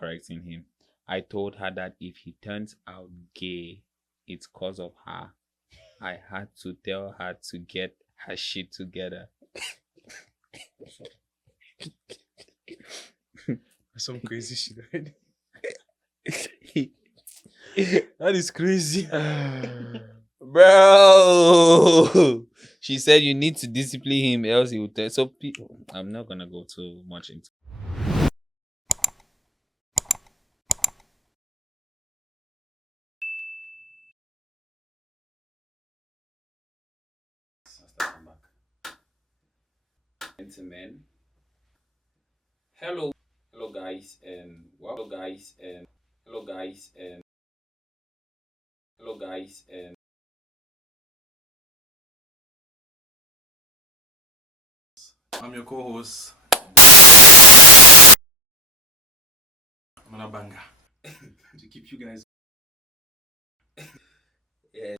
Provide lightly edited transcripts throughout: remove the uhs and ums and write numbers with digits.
correcting him. I told her that if he turns out gay, it's cause of her. I had to tell her to get her shit together. Some crazy shit. That is crazy. Bro, she said you need to discipline him, else he will tell. So I'm not gonna go too much into. Gentlemen, hello, hello guys, and hello guys, and hello guys, and hello guys, and I'm your co-host. I'm on a banger to keep you guys. Yeah,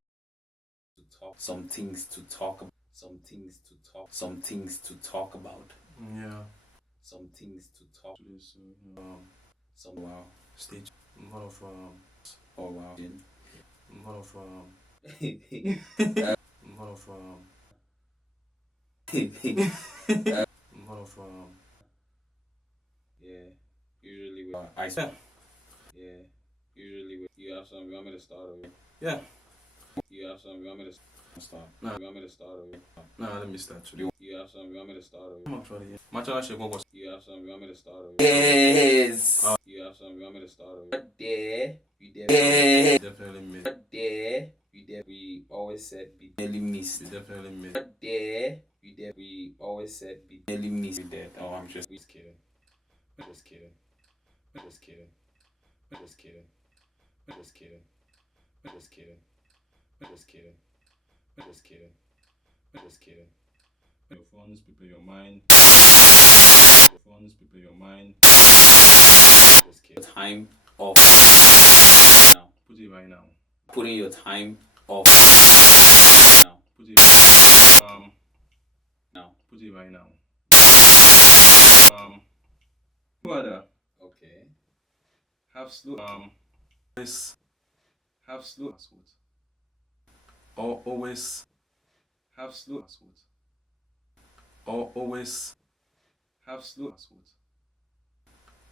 to talk some things to talk about, some things to talk, some things to talk about. Yeah. Some things to talk. So, some wow stage. One of oh wow. One of one of one of yeah. Usually we I yeah. Yeah. Usually we you have some. You want me to start over? Yeah. You have some. You want me to start? Nah. You want me to start over? Nah, let me start today. You have some. You want me to start over? I'm actually yeah. You have some. You want me to start over? Yes. You have some. You want me to start over? There. We there. Definitely missed. There. We there. We always said we Nearly missed. We definitely missed. There. We there. We always said we Nearly missed. we dead. Oh, I'm just kidding. I'm just kidding. I'm just kidding. I'm just kidding. I'm just kidding. I'm just kidding. I'm just kidding. I'm just kidding. I'm just kidding. Your phones, prepare your mind. Your phones, prepare your mind. Just kidding. Time off. Now. Put it right now. Putting your time off. Now. Put it Now. Put it right now. Brother. Okay. Have slow always have slow password. Or always have slow password. Or always have slow password.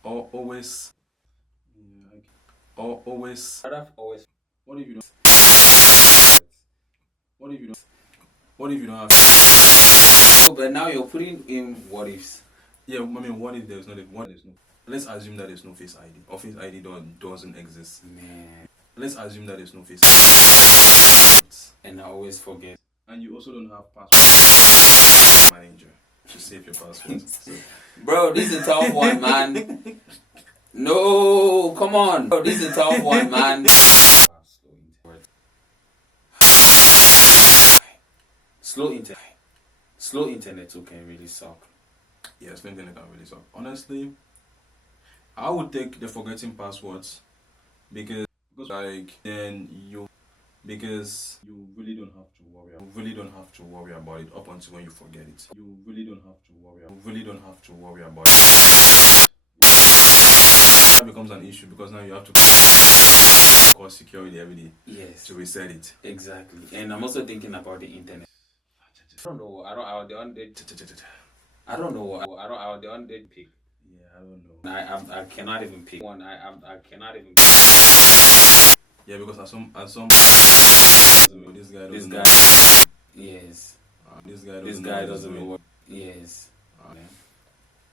Or always yeah, or always I've always. what if you don't what if you don't what if you don't have Oh, but now you're putting in what ifs. yeah, I mean what if there's not what there's no let's assume that there's no face ID. Or face ID doesn't exist. Man. Let's assume that there's no face And I always forget. and you also don't have password manager to save your password. So Bro, this is a tough one, man. No, come on. Bro, this is a tough one, man. Slow internet too can really suck. yeah, slow internet can really suck. Honestly, I would take the forgetting passwords because like then you because you really don't have to worry. You really don't have to worry about it up until when you forget it. You really don't have to worry. You really don't have to worry about it. That becomes an issue because now you have to call security every day Yes. to reset it. Exactly. And I'm also thinking about the internet. I don't know. I don't. The undead. I don't know. I don't. The undead pick. Yeah, I don't know. I cannot even pick one. I cannot even. Yeah, because at some this guy This doesn't guy. know. Yes. This guy doesn't know. what. Yes.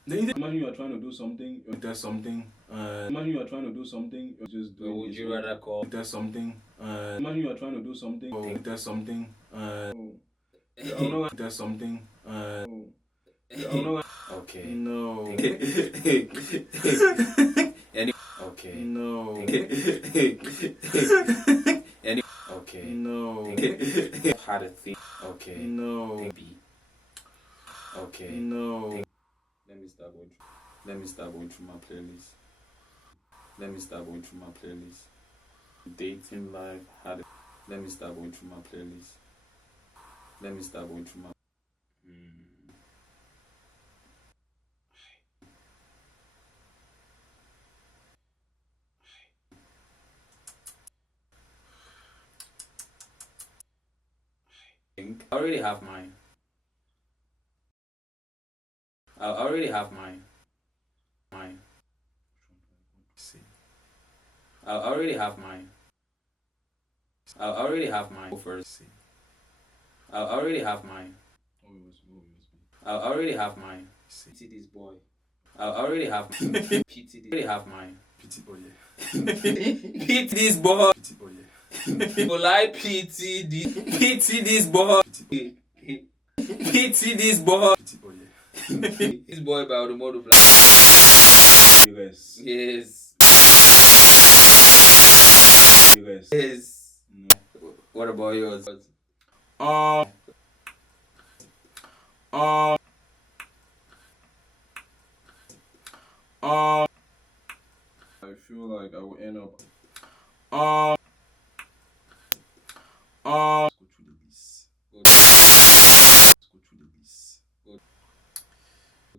Imagine you are trying to do something, you test something. Imagine you are trying to do something, you just do it. Would you rather call? Test something. Imagine you are trying to do something, you test something. Test something. Okay. No. Okay. No. Okay. No. How to think. Okay. No. B. Okay. No. Let me start going through my playlist. Dating life. Let me start going through my playlist. I already have mine. I already have mine. See. I already have mine. I already have mine. Go first. See. I already have mine. I already have mine. See. Pity this boy. I already have mine. Pity this. I already have mine. Pity, oh yeah. Pity this boy. Pity, oh yeah. Will I pity this boy? Pity, Pity this boy. pity, oh yeah. This boy by the mode of Yes. Yes. Yes. Yes. No. What about yours? I feel like I will end up. Let's go through the list. Go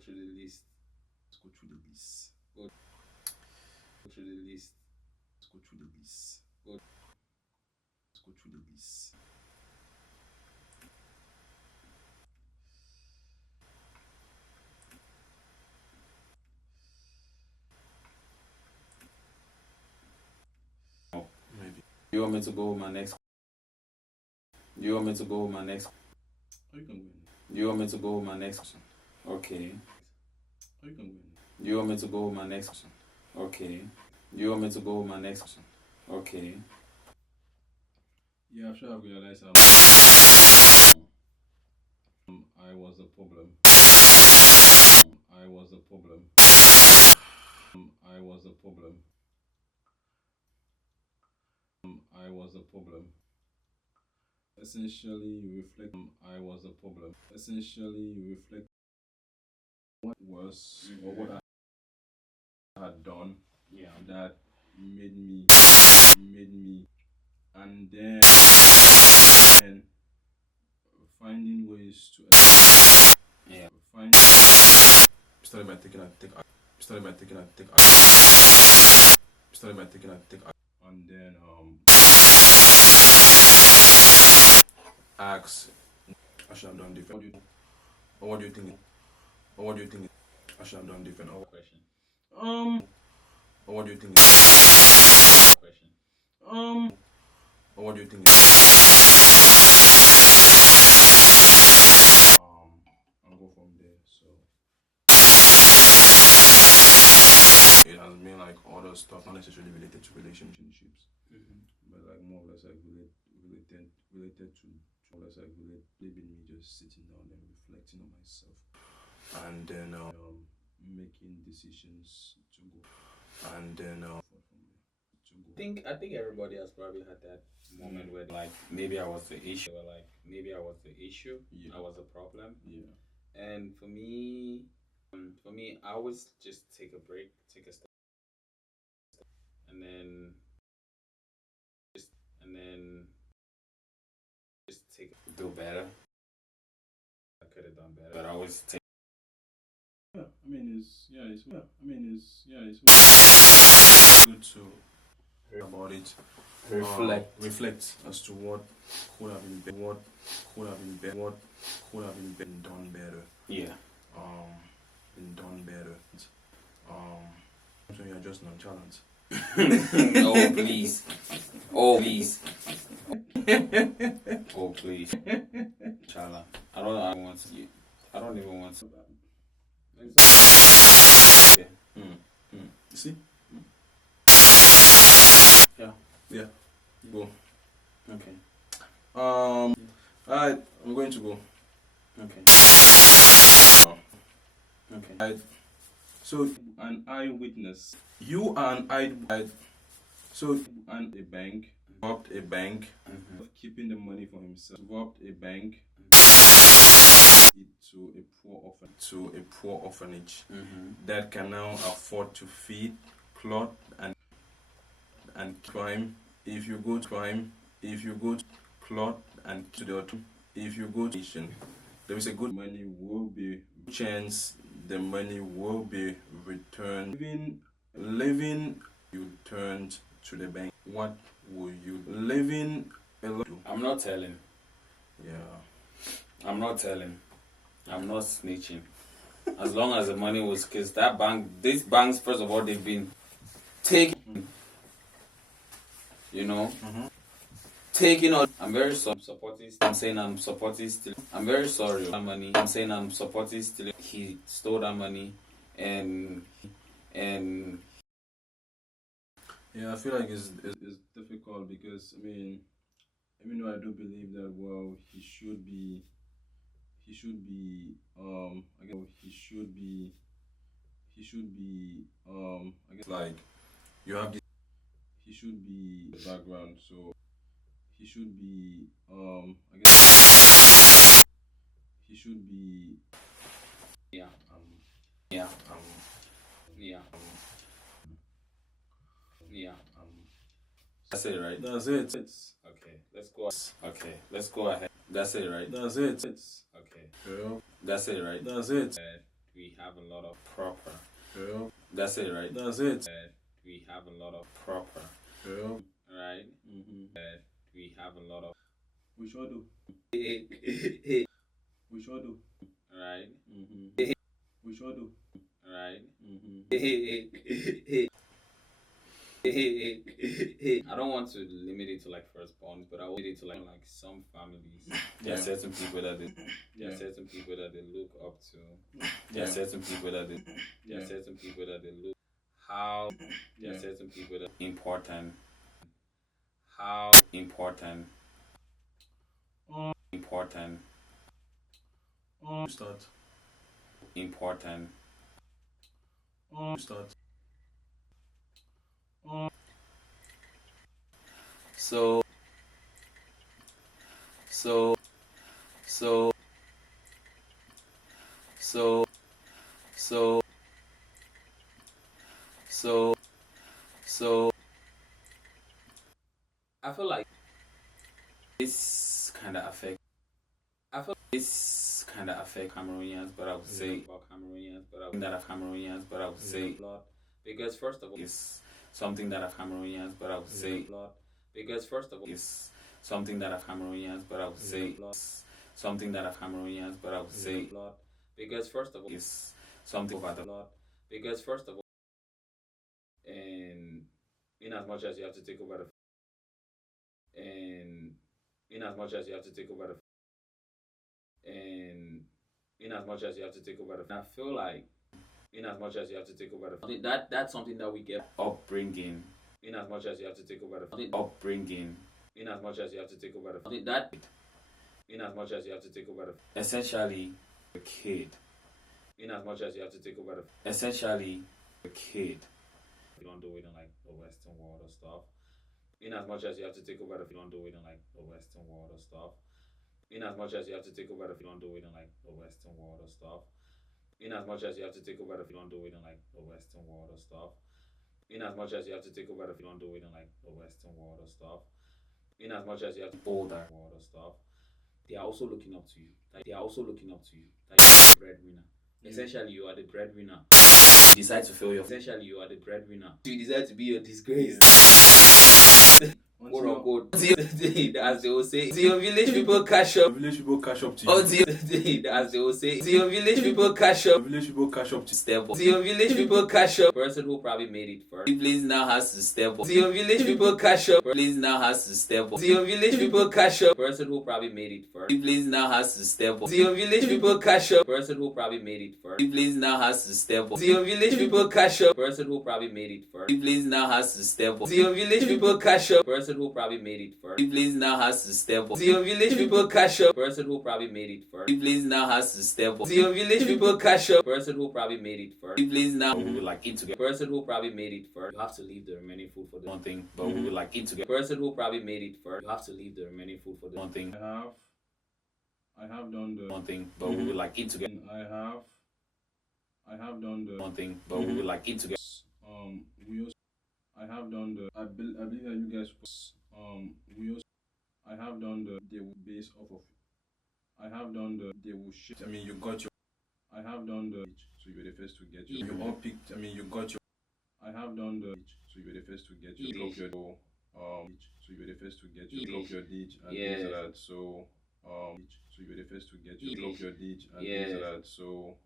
through the list. Let's go through the list. Go through the list. Let's go through the list. Go. Let's go through the list. Maybe. You want me to go with my next? You want me to go with my next? Oh, you can win. You want me to go with my next? Okay. Oh, you can win. You want me to go with my next? Okay. You want me to go with my next? Okay. Yeah, I'm sure I've realized how I was the problem. I was the problem. I was the problem. I was the problem. Essentially, you reflect. I was the problem. Essentially, you reflect what was or what I had done. Yeah. That made me, and then finding ways to Yeah. find. Started by taking and then ask, I should have done different. What do you think? Or what do you think? I should have done different. Or Question. or what do you think? Question. Or what do you think? I'll go from there. So it has been like other stuff, not necessarily related to relationships, but like more or less like related to more or less like related me just sitting down and reflecting on myself, and then making decisions to go, and then I think everybody has probably had that moment where like maybe I was the issue, or like maybe I was the issue. Yeah. I was the problem. Yeah. And for me, I always just take a break, take a step, and then just do better. I could have done better, but I always take. Yeah, I mean it's good to hear about it. Reflect as to what could have been done better. Yeah. Been done better. So you're just nonchalant. Oh please. Oh please. Oh please. Chala. I don't even want to. Yeah. You see? Yeah. Yeah. Go. Okay. Alright, I'm going to go. Okay. Okay. Right. So an eyewitness. You are an eyewitness. So and a bank robbed a bank, keeping the money for himself. Robbed a bank. It to a poor orphanage that can now afford to feed, clothe, and crime. If you go to clothe and to the if you go to nation, there is a good money will be chance the money will be returned. Living you turned to the bank. What will you living alone? I'm not telling. Yeah. I'm not telling. I'm not snitching. As long as the money was, because that bank, these banks, first of all, they've been taking, you know, taking all. I'm very sorry. I'm saying I'm supporting still. I'm very sorry. That money. I'm saying I'm supporting still. He stole that money, and Yeah, I feel like it's difficult because I mean, even though I do believe that well, I guess I guess like you have this he should be the background, so he should be I guess he should be yeah, um yeah, um yeah, yeah. um That's it, right? that's it. Okay, let's go. Okay, let's go ahead. That's it, right? That's it. Okay, Girl. that's it, right? That's it. We have a lot of proper. Girl. That's it, right? That's it. We have a lot of proper. Girl. Right? We have a lot of. We sure do. We sure do. Right? We sure do. Right? I don't want to limit it to like firstborns, but I will limit it to like some families. There are certain people that there are certain people that they look up to. There are certain people that there are certain people that they look how there are certain people that important. How important. Important. Start. Important. Start. So so so so so so so I feel like this kind of affect Cameroonians, but I would say about Cameroonians, but I would say a lot because first of all is something that of Cameroonians, but I would say a lot because first of all is something that of Cameroonians, but I would say a lot something that of Cameroonians, but I would say a lot because first of all is something about a lot because first of all and in as much as you have to take over the and in as much as you have to take over the and in as much as you have to take over the I feel like in as much as you have to take over the that's something that we get upbringing in as much as you have to take over the upbringing in as much as you have to take over the that in as much as you have to take over the essentially a kid in as much as you have to take over the essentially a kid you don't do it in like the Western world or stuff in as much as you have to take over the you don't do it in like the Western world or stuff in as much as you have to take over the you don't do it in like the Western world or stuff in as much as you have to take over the you don't do it in like the Western world or stuff in as much as you have to take over the you don't do it in like the Western world or stuff in as much as you have to older world or stuff they are also looking up to you like they are also looking up to you like breadwinner essentially you are the breadwinner you decide to fail your essentially you are the breadwinner you decide to be your disgrace quote unquote. As they will say, to your village people cash up. Village people cash up to Oh, you. as they will say, to your village people cash up. Village people cash up to Step up. To your village people cash up. Person who probably made it first. Please now has to step up. To your village people cash up. Please now has to step up. To your village people cash up. Person who probably made it first. Please now has to step up. To your village people cash up. Person who probably made it first. Please now has to step up. To your village people cash up. Person who probably made it first. Please now has to step up. To your village people cash up. Person who probably made it first. Please now has to step up. To your village people cash up. Person who probably made it first. Please now has to step up. To your village people cash up. Person who probably made it first. Please now we will like eat together. Person who probably made it first. You have to leave the remaining food for the one thing, but we will like eat together. Person who probably made it first. You have to leave the remaining food for the one thing. I have done the one thing, but we will like eat together. I have done the one thing, but we will like eat together. We also I have done the I believe that you guys we also I have done the they will base off of I have done the they will shit I mean you got your I have done the so you were the first to get your you all picked I mean you got your I have done the so you were the first to get your drop your so you were the first to get your drop your ditch and things like that so so you're the first to get your drop your ditch and things like that. So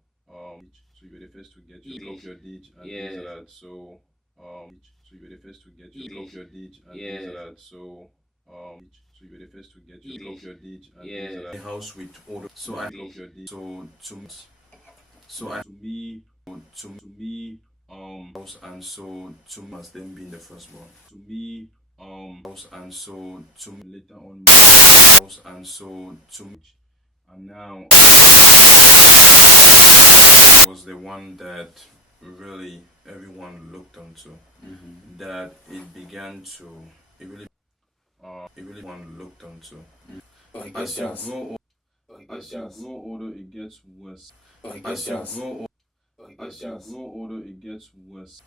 you're the first to get your drop your ditch and things like that. So you're the first to get your drop your ditch and things like that. So you're the first to get your drop your ditch and things like that. The house with order. So I drop your ditch. To me, house and so to me as them being the firstborn. To me, house and so to me later on house and so to me and now was the one that really everyone looked onto. That it began to it really one looked onto. As you grow older, it gets worse. As you grow older, it gets worse.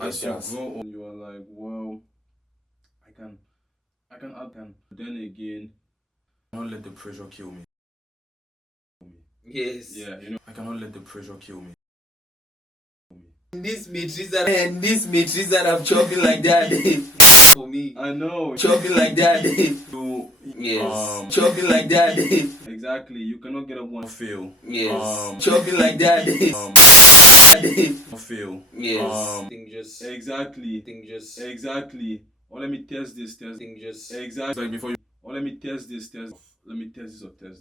As you grow older, you are like, well, I can. Then again, I cannot let the pressure kill me. Yes. Yeah, I cannot let the pressure kill me. This matrix that I'm chopping like that for me. I know. Chopping like that. Yes. Chopping like that. Exactly. You cannot get up one fail. Yes. Chopping like that. Fail. Yes. Thing just. Exactly. Or let me test this. Thing just. Exactly. Like before you. Or let me test this. Let me test this or test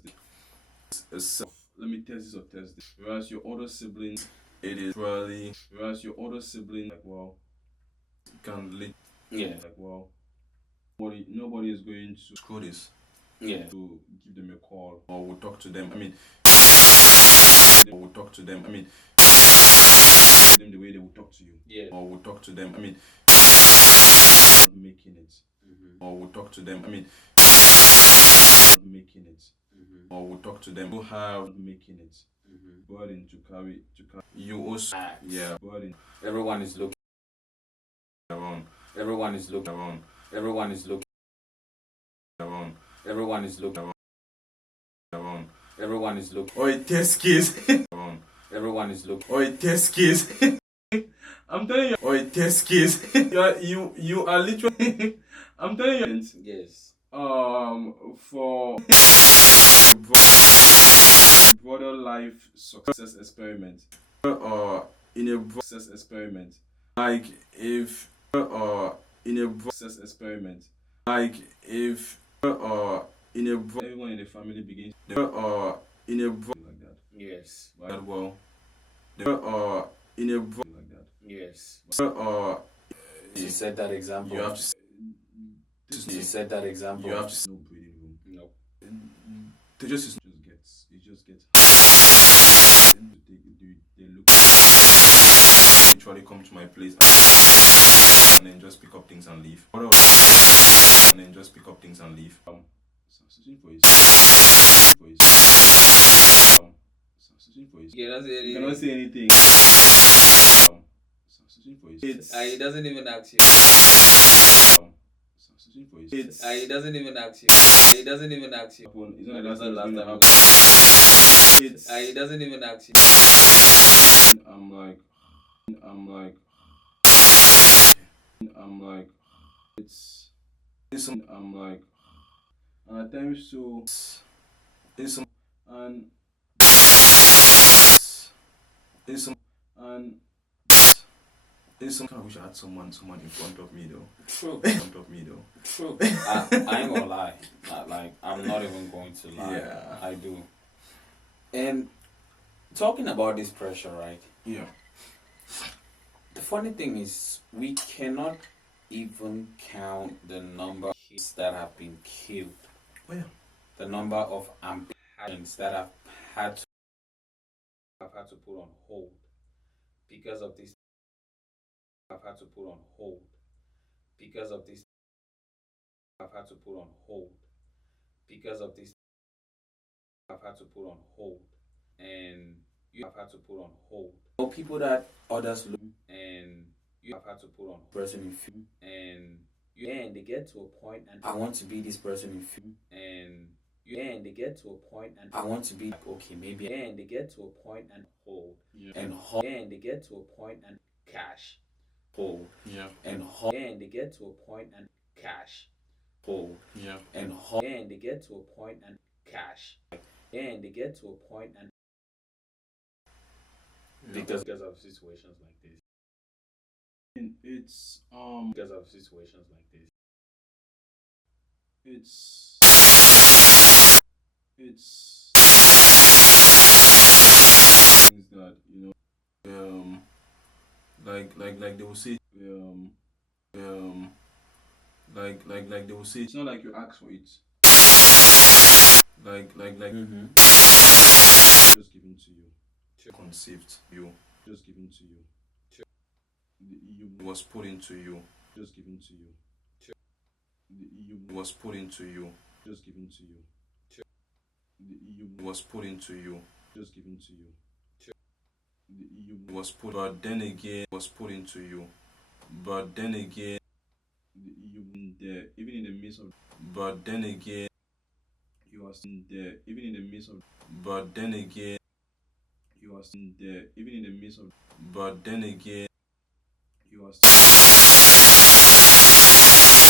this. Let me test this or test this. Whereas your older siblings, it is really. Whereas your older sibling, like, well, can lead. Yeah. Like, well, nobody is going to screw this. Yeah. To give them a call or we'll talk to them. Them the way they will talk to you. Yeah. Or we'll talk to them. Making it. Or we'll talk to them. Making it. Or we'll talk to them. Who have making it. Burden to carry. You also. Yeah. Burden. Everyone is looking around. Everyone is looking around. Everyone is looking around. Everyone is looking around. Everyone is looking. Oh, it test case. Everyone is looking. Oh, it test case. I'm telling you. Oh, it test case. You are literally. I'm telling you. Yes. For broader life success experiment. In a success experiment. Like if in a success experiment. Like if in a everyone in the family begins in a like that. Yes. Right. Well. In a like that. Yes. You set that example. You have to. You set that example. You have to. No breathing room. No. They just gets. They look. Literally come to my place and then just pick up things and leave. And then just pick up things and leave. Searching for his. Searching for his. You cannot say anything. Searching for his. He doesn't even ask you. Searching for his. He doesn't even ask you. He doesn't even ask you. It's not the last time. He doesn't even ask you. I'm like, it's I'm like, and at times so, it's and I wish I had someone in front of me though. True. True. I ain't gonna lie. I'm not even going to lie. Yeah. I do. And talking about this pressure, right? Yeah. The funny thing is, we cannot even count the number of kids that have been killed. Oh yeah. The number of ambitions that have had to put on hold because of this. I've had to put on hold because of this. I've had to put on hold because of this. I've had to put on hold, and you have had to put on hold. People that others look, and you have had to put on person in film, and they get to a point, and I want to be this person in film, and they get to a point, and I want to be like, okay, maybe, and they get to a point and hold, and hold, and they get to a point and cash. Hold. Yeah. And hold. And they get to a point and cash. Hold. Yeah. And hold. And they get to a point and cash. And they get to a point and Yeah. because of situations like this. It's Because of situations like this. it's things that like they will say like they will say it's not like you ask for it. Mm-hmm. Just given to you. Sure. Conceived you. Just given to you. Sure. It was put into you. Just given to you. Sure. It was put into you. Just given to you. Sure. It was put into you. Just given to you. Sure. It was put, but then again, it was put into you. But then again, there, even in the midst of. But then again, you are still there, even in the midst of. But then again, you are still there, even in the midst of. But then again, you are still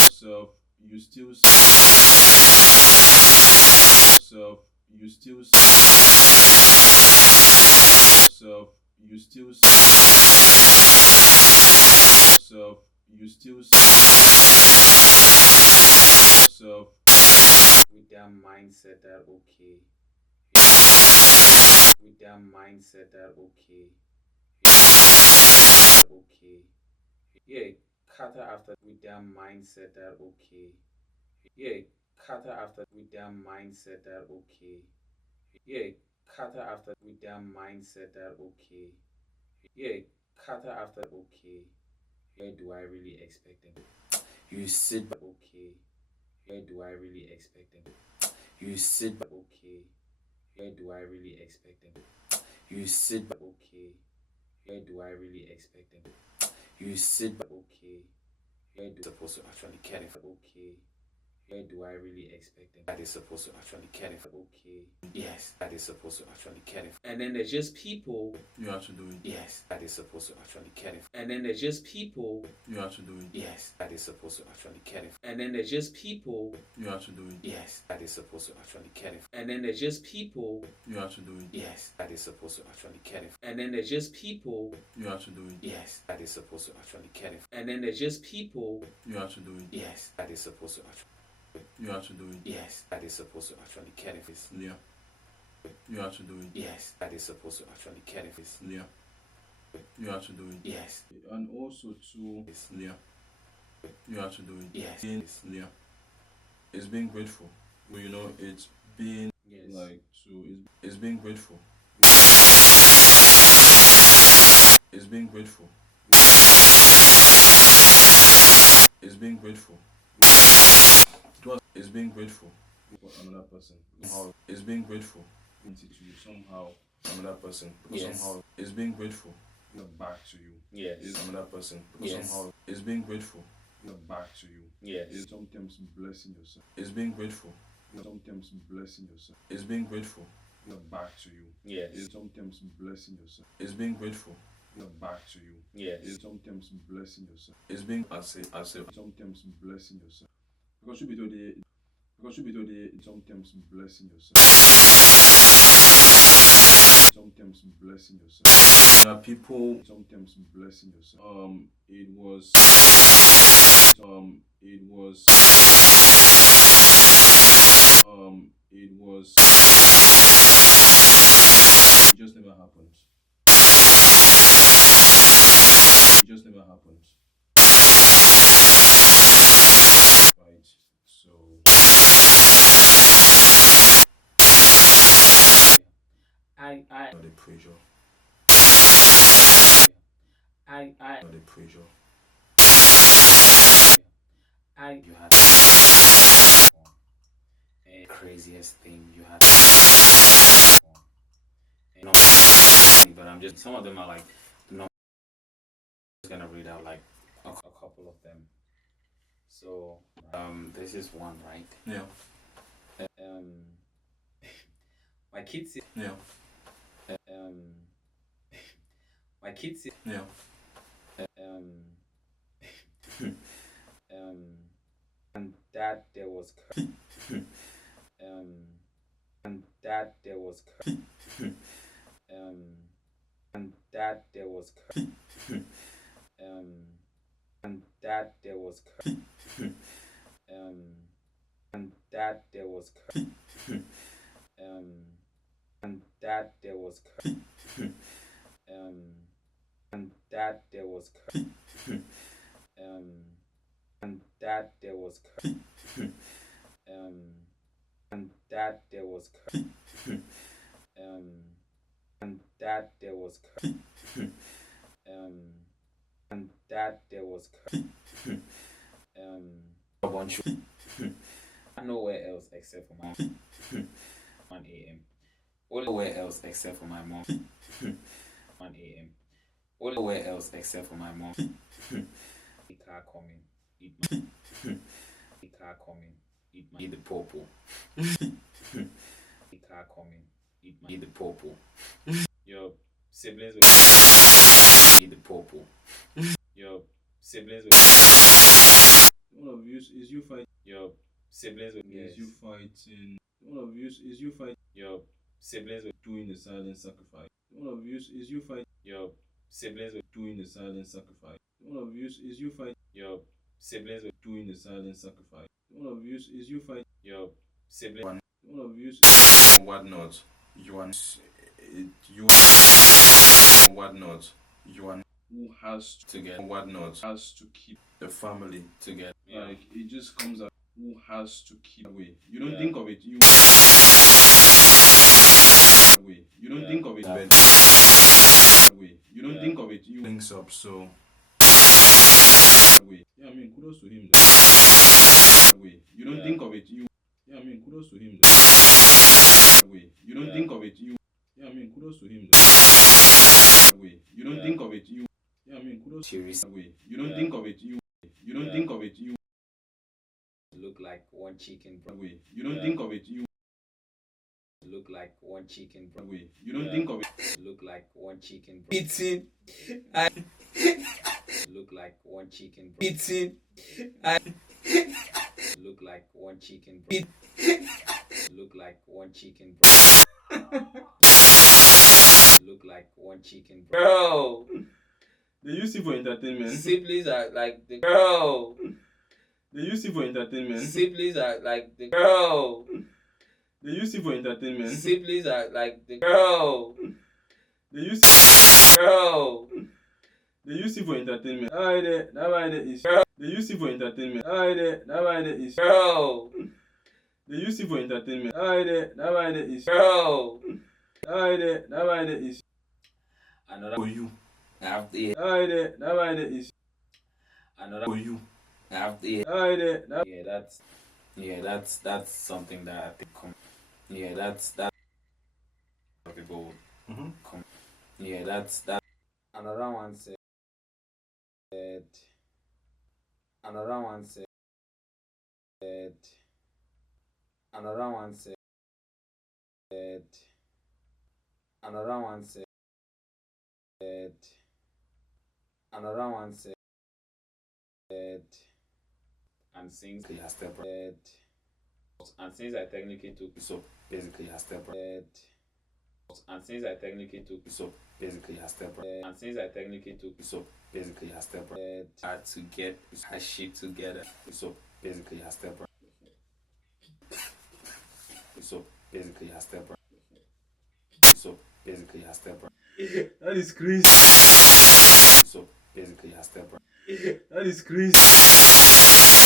yourself. You still yourself. You still yourself. You still yourself. You still yourself. With their mindset that okay. With their mindset that okay. Okay. Yeah, kata after with their mindset that okay. Yeah, kata after with their mindset that okay. Yeah, kata after with their mindset that okay. Yeah, kata after okay. Where do I really expect them? You sit back okay. Where do I really expect them? You sit back okay. Where do I really expect them? You sit back okay. Where do I really expect them? You sit back okay. Where do supposed to actually care if okay? Where do I really expect them? That is supposed to actually care if okay? Yes, that is supposed to actually care if. And then there's just people. You have to do it. Yes, that is supposed to actually care if. And then there's just people. You have to do it. Yes, that is supposed to actually care if. And then there's just people. You have to do it. Yes, that is supposed to actually care if. And then there's just people. You have to do it. Yes, that is supposed to actually care if. And then there's just people. You have to do it. Yes, that is supposed to actually care if. And then there's just people. You have to do it. Yes, that is supposed to actually. You have to do it. Yes, that is supposed to actually care if. Yeah. You have to do it. Yes, that is supposed to actually care if. Yeah. You have to do it. Yes. And also to yeah. You have to do it. Yes. Yeah. It's being grateful. Well, you know, it's being Yes. it's being grateful. It's being grateful. It's being grateful. It's being grateful for another person. Somehow it's being grateful into you somehow another person. Because Yes. somehow it's being grateful. Back to you. Yes. Is another person. Because Yes. somehow it's being grateful. Back to you. Yes. It's sometimes blessing yourself. It's being grateful. Sometimes blessing yourself. It's being grateful. Back to you. Yes. It's sometimes blessing yourself. It's being grateful. Back to you. Yes. It's sometimes blessing yourself. It's being I say sometimes blessing yourself. Because you be sometimes blessing yourself. Sometimes blessing yourself. There are people sometimes blessing yourself. It was it just never happened. It just never happened. Right. So I the pressure. I The pressure. you had a craziest thing you had but I'm just some of them are like no I'm just gonna read out like a couple of them. So this is one, right? Yeah. My kids Yeah. my kids Yeah. and that there was and that there was and that there was and that there was and that there was and that there was and that there was and that there was and that there was and that there was and that there was a bunch of nowhere else except for my 1 a.m. Nowhere else except for my mom 1 a.m. Nowhere else except for my mom. The car coming, eat my the car coming, eat the purple. The car coming, eat the purple. Your siblings will eat the purple. Your siblings will. One of you is you fight. Your siblings will. Is you fighting. One of you is you fight. Your siblings will. Doing the silent sacrifice. One of you is you fight. Your siblings will. Doing the silent sacrifice. One of you is you fight. Your siblings will. Doing the silent sacrifice. One of you is you fight. Your siblings. One of you is whatnot. You are you whatnot. You are who has to get whatnot has to keep the family together. Yeah. Like it just comes out who has to keep away. You don't Yeah. think of it. You away. You don't Yeah. think of it. Yeah. Away. You don't Yeah. think of it. You links up so. Away. Yeah, I mean kudos to him. Away. You don't Yeah. think of it. You. Yeah, I mean kudos to him. Away. You don't Yeah. think of it. You. Yeah, I mean kudos to him. Away. You don't Yeah. think of it. You. Yeah, I mean kudos. Cheers. Away. You don't Yeah. think of it. You. You don't Yeah. think of it. You. Look like one chicken. Away. You don't Yeah. think of it. You. Look like one chicken. Away. You don't Yeah. think of it. Look like one chicken. Eating, Look like one chicken. eating, Look like one chicken. Eat. Look like one chicken. Look like one chicken. bro. They use it for entertainment. Siblings are like the bro. They use it for entertainment. Siblings are like the bro. They use it for entertainment. Siblings are like the bro. They use Bro. They use it for entertainment. That why there is. They use it for entertainment. That why there is. Bro. They use it for entertainment. That why there is. Bro. That why there is. Another For you. after it. That why there is. Another For you. after it. That That's something that I think. Yeah, that's people would come. Yeah, that's another one said. Another one said. Another one said. Another one said. Another one said. And since he has separated, and since I technically took so basically has separated, and since I technically took so basically has separated, and since I technically took so basically has separated, had to get her shit together, so basically has separated, so basically has separated, so basically has separated, That is crazy. so basically has separated. That is crazy.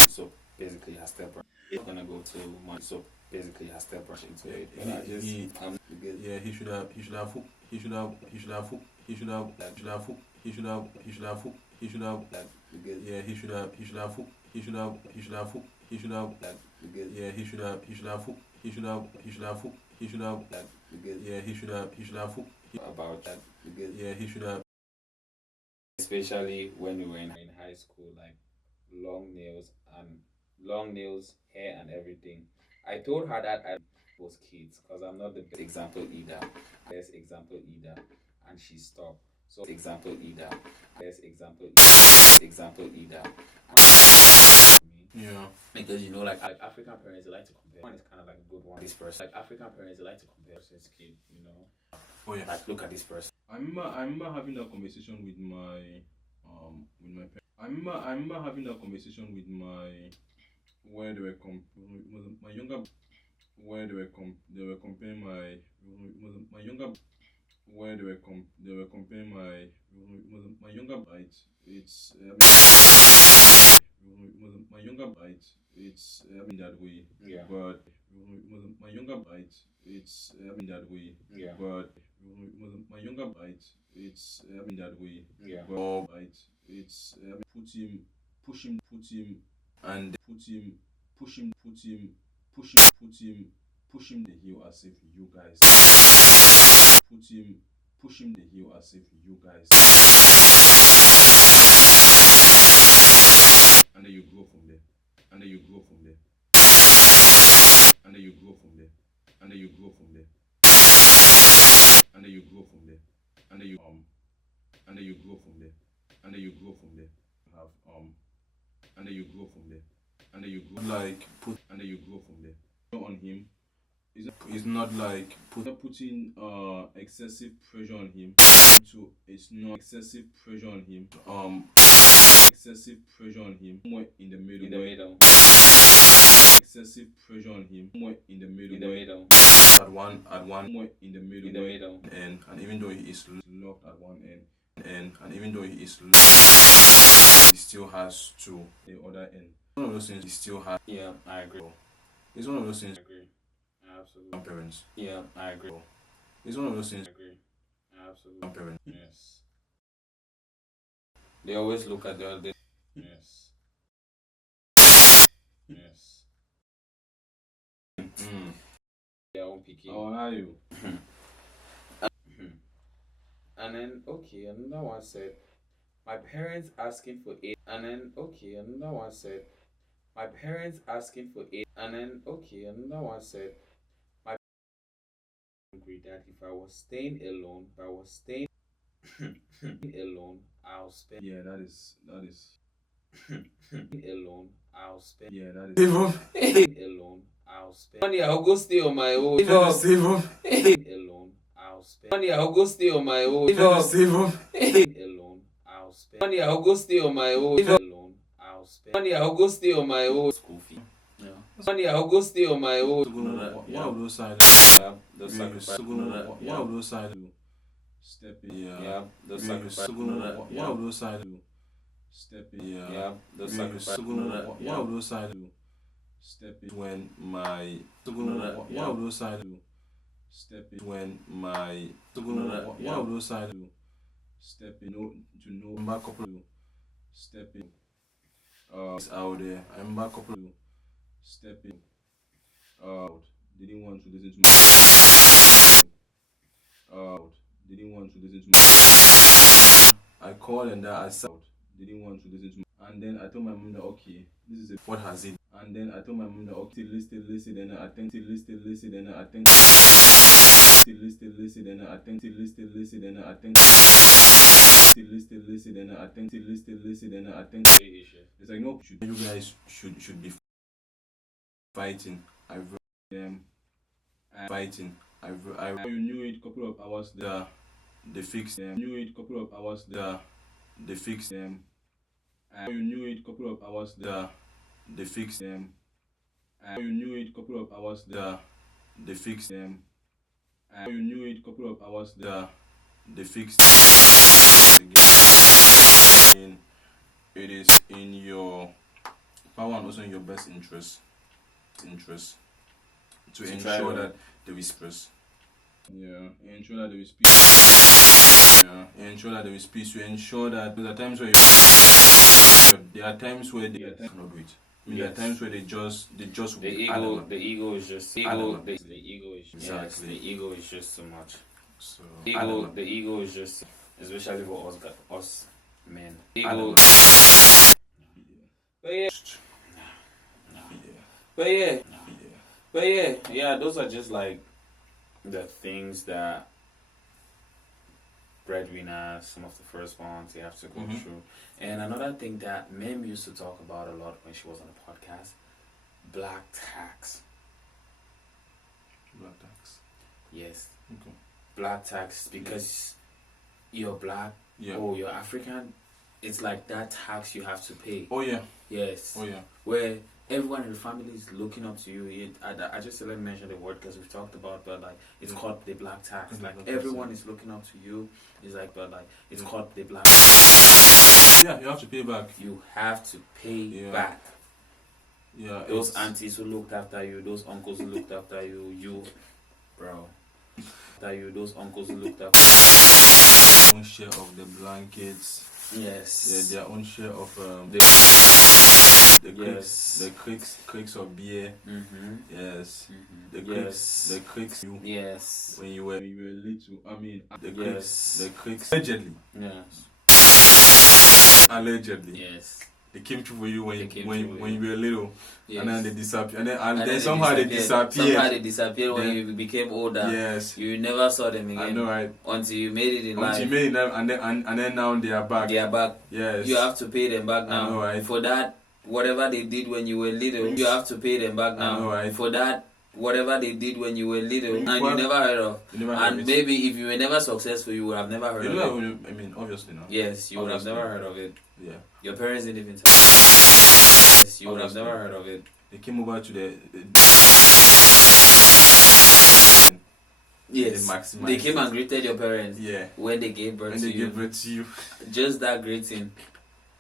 So basically has separated. I'm gonna go to my so basically has separated into it. But I just because Yeah, he should have like because Yeah, he should have like because Yeah, he should have about that because Yeah, he should have especially when we were in high school, like long nails, hair and everything. I told her that I was kids because I'm not the best example either. And she stopped. So example either. Best example either. Yeah. Because you know, like African parents, they like to compare. One is kind of like a good one. This person, like African parents, they like to compare since kid. You know, Oh yeah. like look at this person. I remember having that conversation with my parents. I remember having that conversation with my where they were my younger where they were comparing my younger where they were comparing my younger bite. It's my younger bite. It's been that way. Yeah. But my younger bite. It's been that way. Yeah. But my younger bite. It's been that way. Yeah. But bite. It's put him, push him, and put him, push him, push him the heel as if you guys push him the heel as if you guys, and then you grow from there, and then you grow from there, and then you grow from there, and then you grow from there, and then you grow from there, and then you and then you grow from there, and then you grow from there, have and then you grow from there, and then you grow like put, and then you grow from there. On him is not like putting excessive pressure on him. So it's not excessive pressure on him. Excessive pressure on him. Somewhere in the middle. In the middle. Excessive pressure on him. Somewhere in the middle. In the middle. At one. Somewhere in the middle. In the middle. And even though he is locked at one end, and even though he is, he still has to the other end. One of those things he still has. Yeah, I agree. It's one of those things. I agree. Absolutely. Parents. Yeah, I agree. It's one of those things. I agree. Absolutely. Parents. Yes. They always look at the other. Yes. Yes. Their own picking. How are you? And then okay, another one said, my parents asking for aid. And then okay, another one said, my parents asking for aid. And then okay, another one said, my hungry that if I was staying alone, alone, I'll spend. Yeah, that is. Alone, I'll spend. Yeah, that is. Alone, I'll spend. Money, I'll go stay on my own. Alone, I'll spend. Money, I'll go stay on my own. Alone, I'll spend. Money, I'll go stay on my own. Alone, I'll spend. Money, I'll go stay on my own. School fee. Yeah. Money, I'll go stay on my own. One of those sides. Yeah, those sacrifices. One of those sides. Step in. Yeah, those sacrifices. One of those sides. Step in. Yeah, those sacrifices. One of those sides. Step in when my. One of those sides. Step in when my. One of those sides. Step in to know my couple. Step in. It's out there. I'm back couple. Step in. Didn't want to listen to my. Didn't want to listen to my. I called and I said. Didn't want to listen to my. And then I told my mom that okay, this is what has it. And then I told my mom that okay, listen, and I think listen, and I think listen, and I think listen, and I think listen, and I think listen, and I think it's like no, you guys should be fighting. I them fighting. You knew it couple of hours there. They fixed them. Knew it couple of hours there. They fixed them. You knew it couple of hours there. They fixed them. You knew it couple of hours there. They fixed them. You knew it couple of hours there. They fixed again. It is in your power and also in your best interest to ensure that there is peace. Yeah, ensure that there is peace. Yeah, ensure that there is peace. To ensure that there are times where they cannot do it. I mean, there are times where they just the ego is just the ego is exactly. Yes, the ego is just too much. So The ego is just, especially for us men. But yeah, those are just like the things that breadwinners, some of the first ones they have to go Mhm. through. And another thing that Mem used to talk about a lot when she was on the podcast, black tax. Black tax. Yes, Okay. black tax because you're black Yeah. or you're African. It's like that tax you have to pay. Oh yeah. Yes. Oh yeah. Where everyone in the family is looking up to you. I just didn't mention the word because we've talked about, but like it's Yeah. called the black tax. The Like black tax, everyone yeah. is looking up to you. It's like, but like it's Yeah. called the black. Yeah, you have to pay back. You have to pay Yeah. back. Yeah. Those it's- aunties who looked after you, those uncles who looked after you, bro. Those uncles who looked after. own share of the blankets. Yes. Yeah, their own share of The- yes. the cricks of beer. Mhm. Yes. Mhm. The Yes. cricks you Yes. when you were little. I mean the Yes. cricks allegedly. Yes. Allegedly. Yes. They came through for you They when came when through when you. you were little. Yes. And then they disappear. And then then somehow they Somehow disappeared. they disappeared when Then- you became older. Yes. You never saw them I again know, right? until you made it in Until you life. made it, and then now they are back. They are back. Yes. You have to pay them back I now. know, right? For that, whatever they did when you were little, you have to pay them back I now. know, right? For that, whatever they did when you were little, and you What? never heard of. You never heard And it. maybe if you were never successful, you would have never heard You of know, it. I mean, obviously not. Yes, you would have Obviously. never heard of it. Yeah. Your parents didn't even tell. Yes, you would have Obviously. never heard of it. They came over to the Yes, maximized they came it. and greeted your parents yeah. when they gave birth And to they you. gave birth to you. Just that greeting,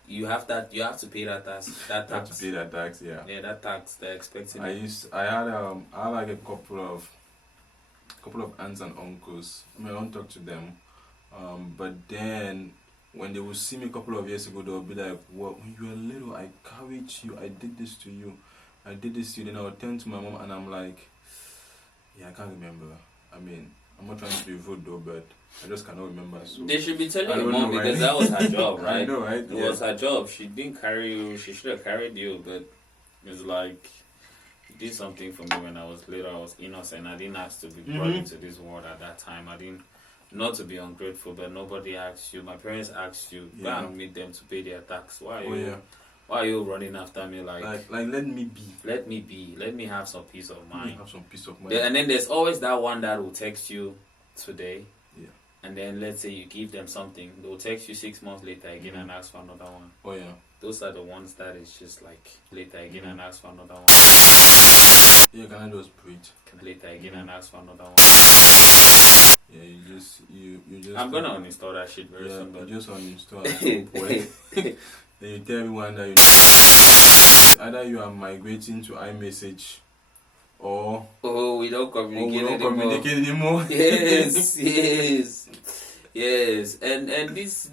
you have to pay that tax. That You have to tax. pay that tax. Yeah. Yeah, that tax they're expecting. I had like a couple of aunts and uncles. I mean, I don't talk to them. But then when they would see me a couple of years ago, they would be like, "Well, when you were little, I carried you. I did this to you. I did this to you." Then I would turn to my mom and I'm like, "Yeah, I can't remember. I mean, I'm not trying to be rude though, but I just cannot remember." So They should be telling I your don't mom know, because right? that was her job, right? I know, right? It was her job. She didn't carry you. She should have carried you, but it's like you did something for me when I was little. I was innocent. I didn't ask to be brought Mhm. into this world at that time. I didn't. Not to be ungrateful, but nobody asked you. My parents asked you. Go Yeah. and meet them to pay their tax. Why are Oh you? yeah. Why are you running after me? Like let me be. Let me be. Let me have some peace of Let me mind. have some peace of mind. And then there's always that one that will text you today. Yeah. And then let's say you give them something, they'll text you 6 months later again Mhm. and ask for another one. Oh yeah. Those are the ones that is just like later again Mhm. and ask for another one. Yeah, can I just breathe? Later again Mhm. and ask for another one. Yeah, you just. I'm gonna uninstall that shit very Yeah, soon. But you just uninstall at some point. Then you tell everyone that you either you are migrating to iMessage or we don't we communicate don't anymore. communicate anymore. Yes, yes, and this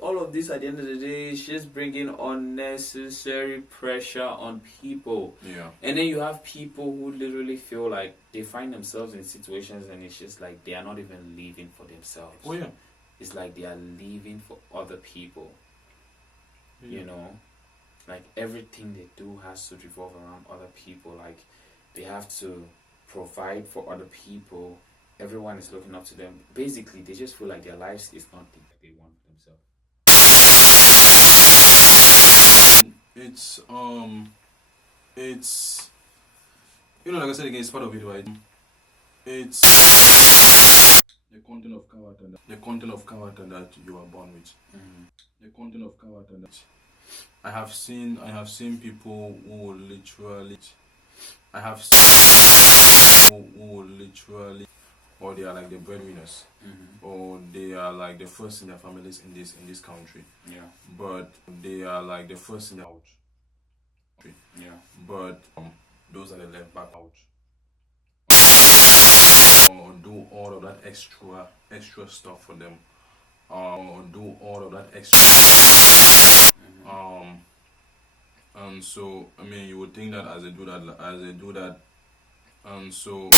all of this at the end of the day is just bringing unnecessary pressure on people. Yeah. And then you have people who literally feel like they find themselves in situations and it's just like they are not even living for themselves. Oh yeah. It's like they are living for other people. Yeah. You know, like everything they do has to revolve around other people. Like they have to provide for other people. Everyone is looking up to them. Basically, they just feel like their lives is not the they want for themselves. It's like I said again, it's part of it, right? It's the content of character that you are born with. Mm-hmm. The content of character that I have seen people who literally or they are like the breadwinners, Mm-hmm. or they are like the first in their families in this country, Yeah, but they are like the first in their country. yeah. But those are the left back out, or do all of that extra stuff for them, or do all of that extra. Mm-hmm. And so I mean, you would think that as they do that, and so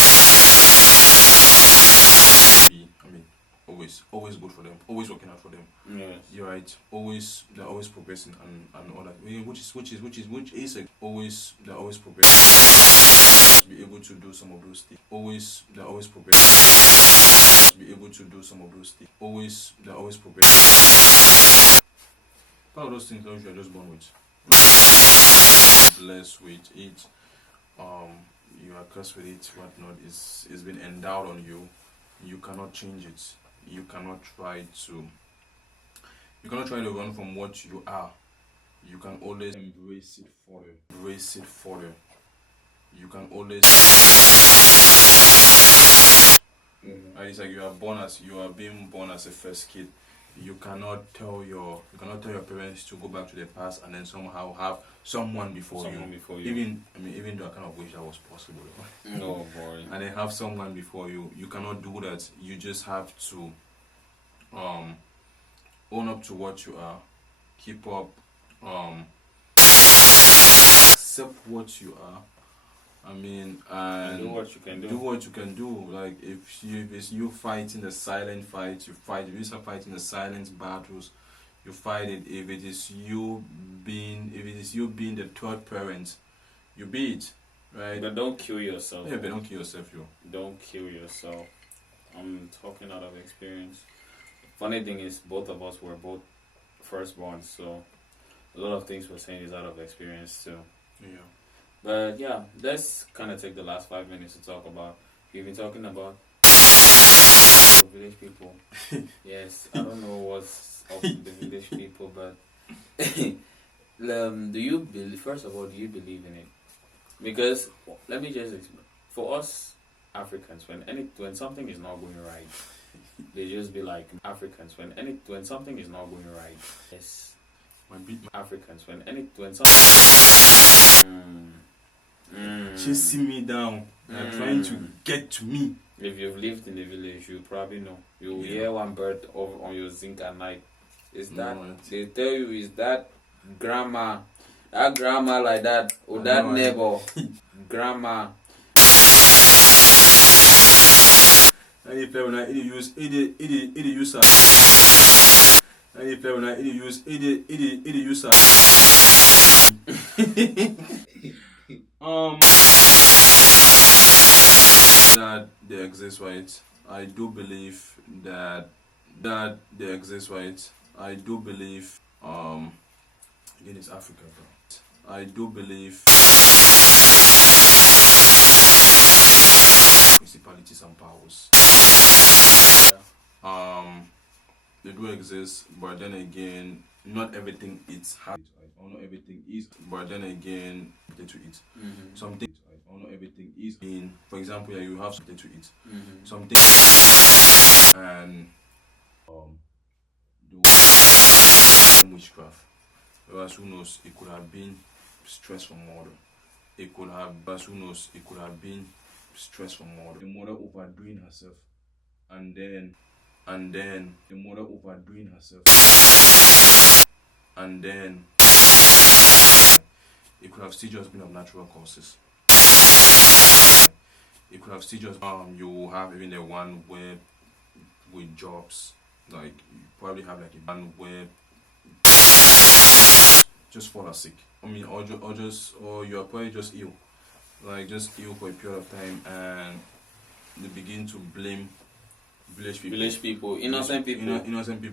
I mean, always good for them, always working out for them. Yes. You're right. They're always progressing and all that. Which is always they're always progressing. To be able to do some of those things. They're always progressing. To be able to do some of those things. They're always progressing. Part of those things that you are just born with. Blessed with it. You are cursed with it. Whatnot is been endowed on you. You cannot change it. You cannot try to run from what you are. You can always embrace it further. Embrace it further. You can always. And it's like you are being born as a first kid. You cannot tell your parents to go back to the past and then somehow have someone before you. Even though I kind of wish that was possible. No, boy. And then have someone before you. You cannot do that. You just have to own up to what you are. Keep up. Accept what you are. And do what you can do. Do what you can do. Like if it's you fighting the silent fight, you fight. If you are fighting the silent battles, you fight it. If it is you being the third parent, you be it. Right? But don't kill yourself. Yeah, but don't kill yourself, yo. Don't kill yourself. I'm talking out of experience. Funny thing is, both of us were both firstborn, so a lot of things we're saying is out of experience too. Yeah. But yeah, let's kind of take the last 5 minutes to talk about. You've been talking about village people. Yes, I don't know what's up with the village people, but do you believe? First of all, do you believe in it? Because let me just explain. For us Africans, when something is not going right, they just be like Africans. When something is not going right, yes. Africans when something. Chasing me down and trying to get to me. If you've lived in the village, you probably know. You hear one bird on your zinc at night. Is that they tell you? Is that grandma? That grandma like that or that neighbor? Grandma. And if when I use user. And if when I use user. That they exist, right? I do believe that they exist, right? I do believe again it's Africa, bro. I do believe principalities and powers. They do exist, but then again, not everything is hard. Not everything is, but then again, to eat. Something. Not everything is. For example, you have something to eat. Something and do witchcraft. Whereas who knows, it could have been stress from murder. It could have been stress from murder. The mother overdoing herself, and then the mother overdoing herself, and then it could have still just been of natural causes. It could have still just you have even the one where with jobs, like you probably have like a one where just fall sick. Or you are probably just ill, like just ill for a period of time, and they begin to blame village people, innocent people. Innocent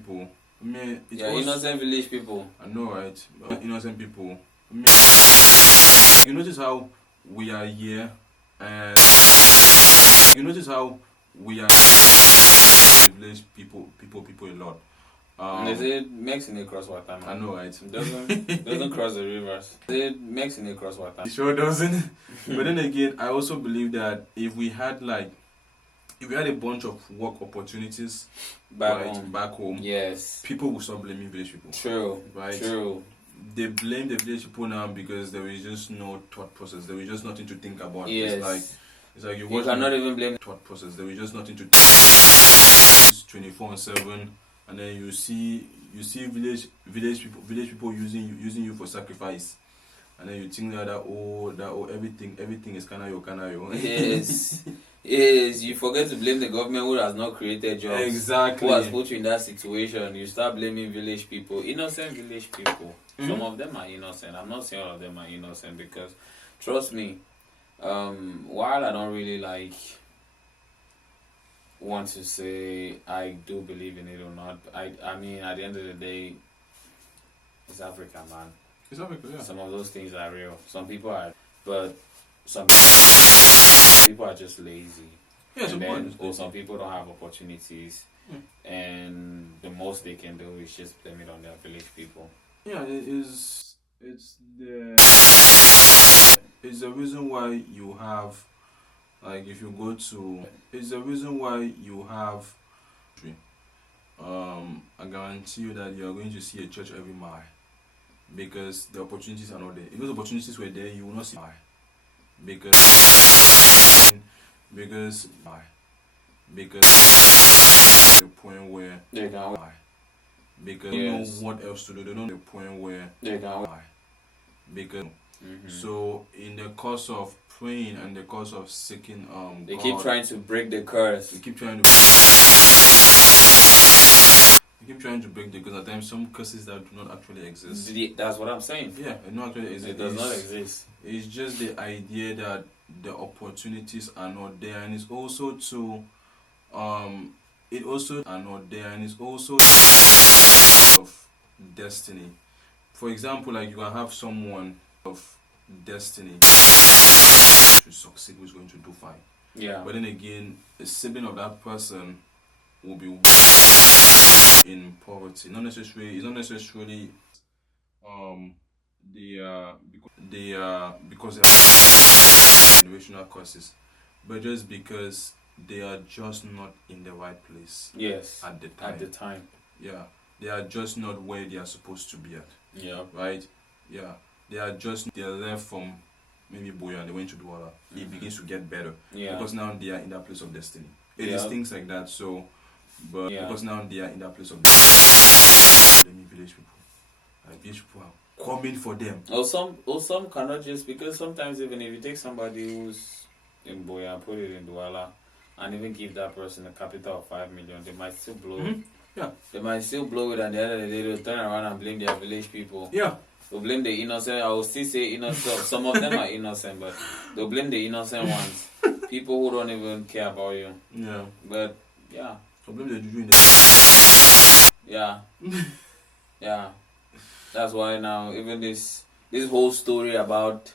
village people. I know, right? Innocent people. You notice how we are here, and you notice how we are village people a lot. They say makes in a cross water. I know, right? Doesn't cross the rivers. They makes in a cross water. It sure doesn't. But then again, I also believe that if we had a bunch of work opportunities back home, yes, people will stop blaming village people. True. Right? True. They blame the village people now because there is just no thought process. There is just nothing to think about. Yes. It's like you cannot even blame thought process. There is just nothing to think. It's 24/7, and then you see village people using you for sacrifice, and then you think that everything is kanayo. Yes. is you forget to blame the government who has not created jobs. Exactly. Who has put you in that situation. You start blaming village people. Innocent village people. Some of them are innocent. I'm not saying all of them are innocent because, trust me, while I don't really like want to say I do believe in it or not, I mean, at the end of the day, it's Africa, man. It's Africa, yeah. Some of those things are real. Some people are, but some people are just lazy. Yeah, Or some people don't have opportunities, and the most they can do is just blame it on their village people. Yeah, it's the reason why you have, like, if you go to, it's the reason why you have, I guarantee you that you are going to see a church every mile, because the opportunities are not there. If those opportunities were there, you will not see mile, because the point where They can because they don't know what else to do. They don't know the point where They can because so in the course of praying and the course of seeking They God, keep trying to break the curse. they keep trying to break the curse. At times some curses that do not actually exist. That's what I'm saying. Yeah, it not actually exist. It does not exist. It's just the idea that the opportunities are not there, and it's also to it also are not there, and it's also of destiny. For example, like you can have someone of destiny to succeed who's going to do fine. Yeah. But then again, a sibling of that person will be in poverty. It's not necessarily because they are generational causes, but just because they are just not in the right place. Yes. At the time. Yeah. They are just not where they are supposed to be at. Yeah. Right? Yeah. They are left from maybe Boya and they went to Douala. It begins to get better. Yeah. Because now they are in that place of destiny. It is things like that. So, but because now they are in that place of destiny. Let me village people. Village people are coming for them. Or some cannot just, because sometimes even if you take somebody who's in Boya and put it in Douala and even give that person a capital of 5 million, they might still blow it. Yeah. They might still blow it, and the end of the day they'll turn around and blame their village people. Yeah. They'll blame the innocent. I will still say innocent. Some of them are innocent, but they'll blame the innocent ones. People who don't even care about you. Yeah. But yeah. So blame the juju in the Yeah. Yeah. That's why now even this whole story about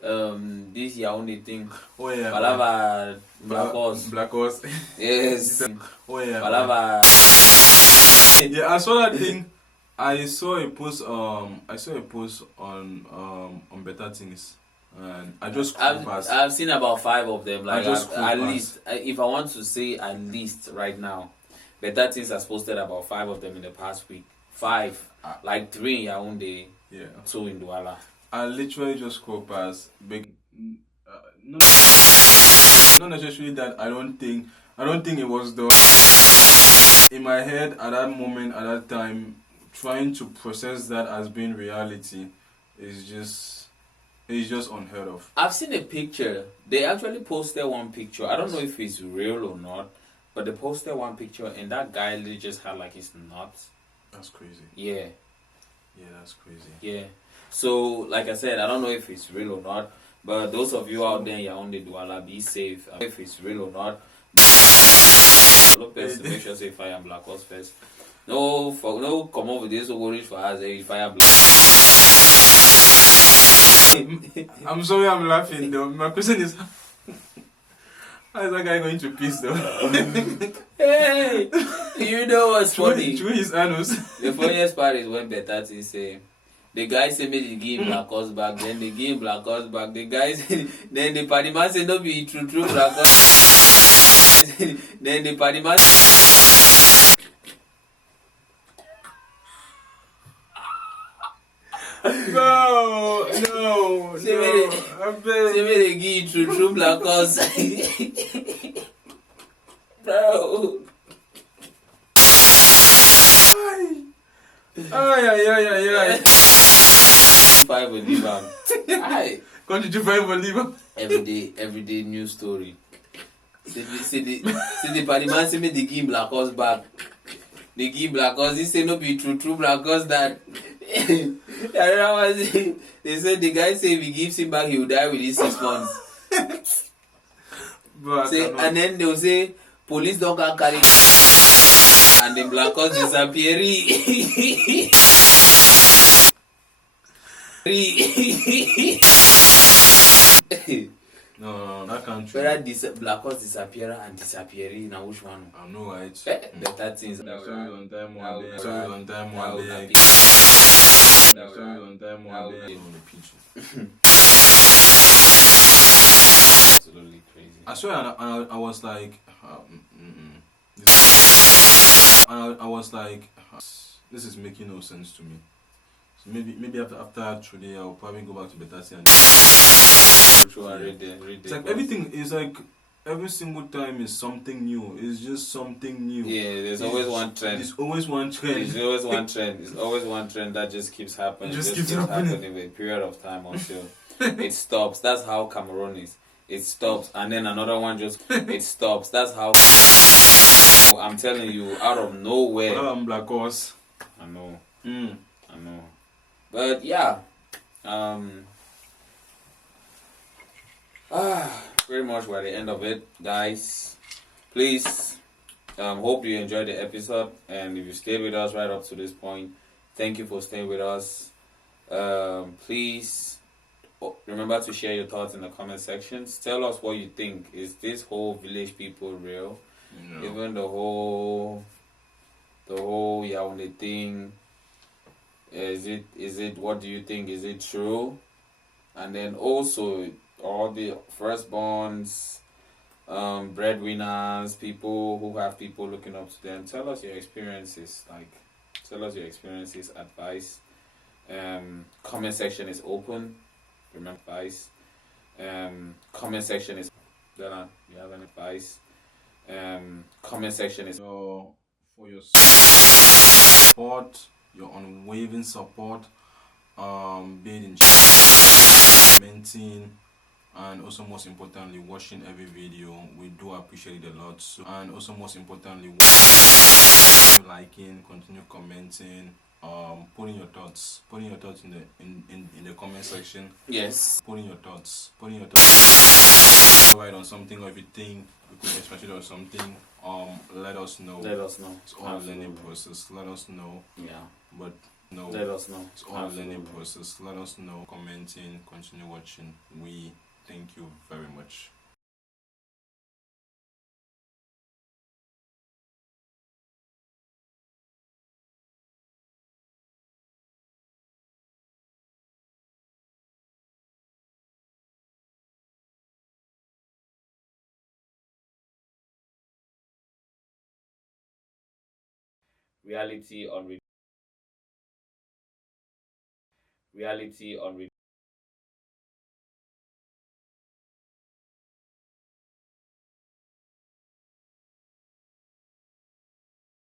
this Yaoundé thing. Oh yeah. Palava Black Horse. Black Horse. Yes. Oh yeah. Palava. Yeah, I saw that thing. I saw a post on Better Things, and I just scrolled past. I've seen about 5 of them. Like at past. least, if I want to say at least right now, Better Things has posted about 5 of them in the past week. 5, like 3 in Yaoundé, 2 in Douala. I literally just scrolled past. Not necessarily that I don't think it was the in my head at that moment, at that time, trying to process that as being reality is just unheard of. I've seen a picture. They actually posted one picture. I don't know if it's real or not, but they posted one picture and that guy literally just had like his nuts. That's crazy. Yeah. Yeah, that's crazy. Yeah. So, like I said, I don't know if it's real or not, but those of you out there in Yaoundé, Douala, be safe. If it's real or not, look best to make sure say fire and Black Horse first. No, come over this worries for us. Fire Black. I'm sorry, I'm laughing though. My question is, how is that guy going to piss though? Hey, you know what's funny? Through his anus. The funniest part is when Bertain say, the guy say me they give Black Horse back, then they give Black Horse back. The guy say, then the party man say no be true Black Horse. Then the party man. No. Say me they give you true Black Horse. Bro. Ay. 5 will leave him. Aye. Can't you 5 will leave him? Every day news story. Say the party man say me they give Black Horse back. They give Black Horse. He say no be true Black Horse that. They said the guy say if he gives him back he will die within 6 months. Bro, Say, and then they'll say police don't can carry and the Black Horse disappear. No, that can't true. Whether this Black Horse disappear and disappear now which one? I know, right? Better things. Sorry, on time one day. Sorry, on time one day. Sorry, on time one day. On the pigeon. Absolutely crazy. I swear, and I was like, I was like, this is making no sense to me. So maybe after today, I'll probably go back to Bertain and Read it's like everything is like every single time is something new. It's just something new. Yeah, there's always one trend. There's always one trend. There's always one trend. There's always one trend that just keeps happening. It just keeps happening with a period of time until it stops. That's how Cameroon is. It stops, and then another one just it stops. That's how. I'm telling you, out of nowhere. Black Horse. I know. I know. But yeah, pretty much we're at the end of it, guys. Please, hope you enjoyed the episode, and if you stayed with us right up to this point, thank you for staying with us. Please remember to share your thoughts in the comment sections. Tell us what you think. Is this whole village people real? No. Even the whole Yaoundé thing. Is it? What do you think? Is it true? And then also all the firstborns, breadwinners, people who have people looking up to them. Tell us your experiences. Tell us your experiences. Advice. Comment section is open. Remember, advice. Comment section is. Deland, you have any advice? Comment section is. For your support, your unwavering support, being in commenting, and also most importantly watching every video. We do appreciate it a lot. So, and also most importantly liking, continue commenting, putting your thoughts in the comment section. Yes. Putting your thoughts right on something, or if you think we could expect it or something, let us know. It's all a learning process. Let us know. Yeah. But no. Let us know. It's all a learning process. Let us know. Commenting, continue watching. We thank you very much. Reality on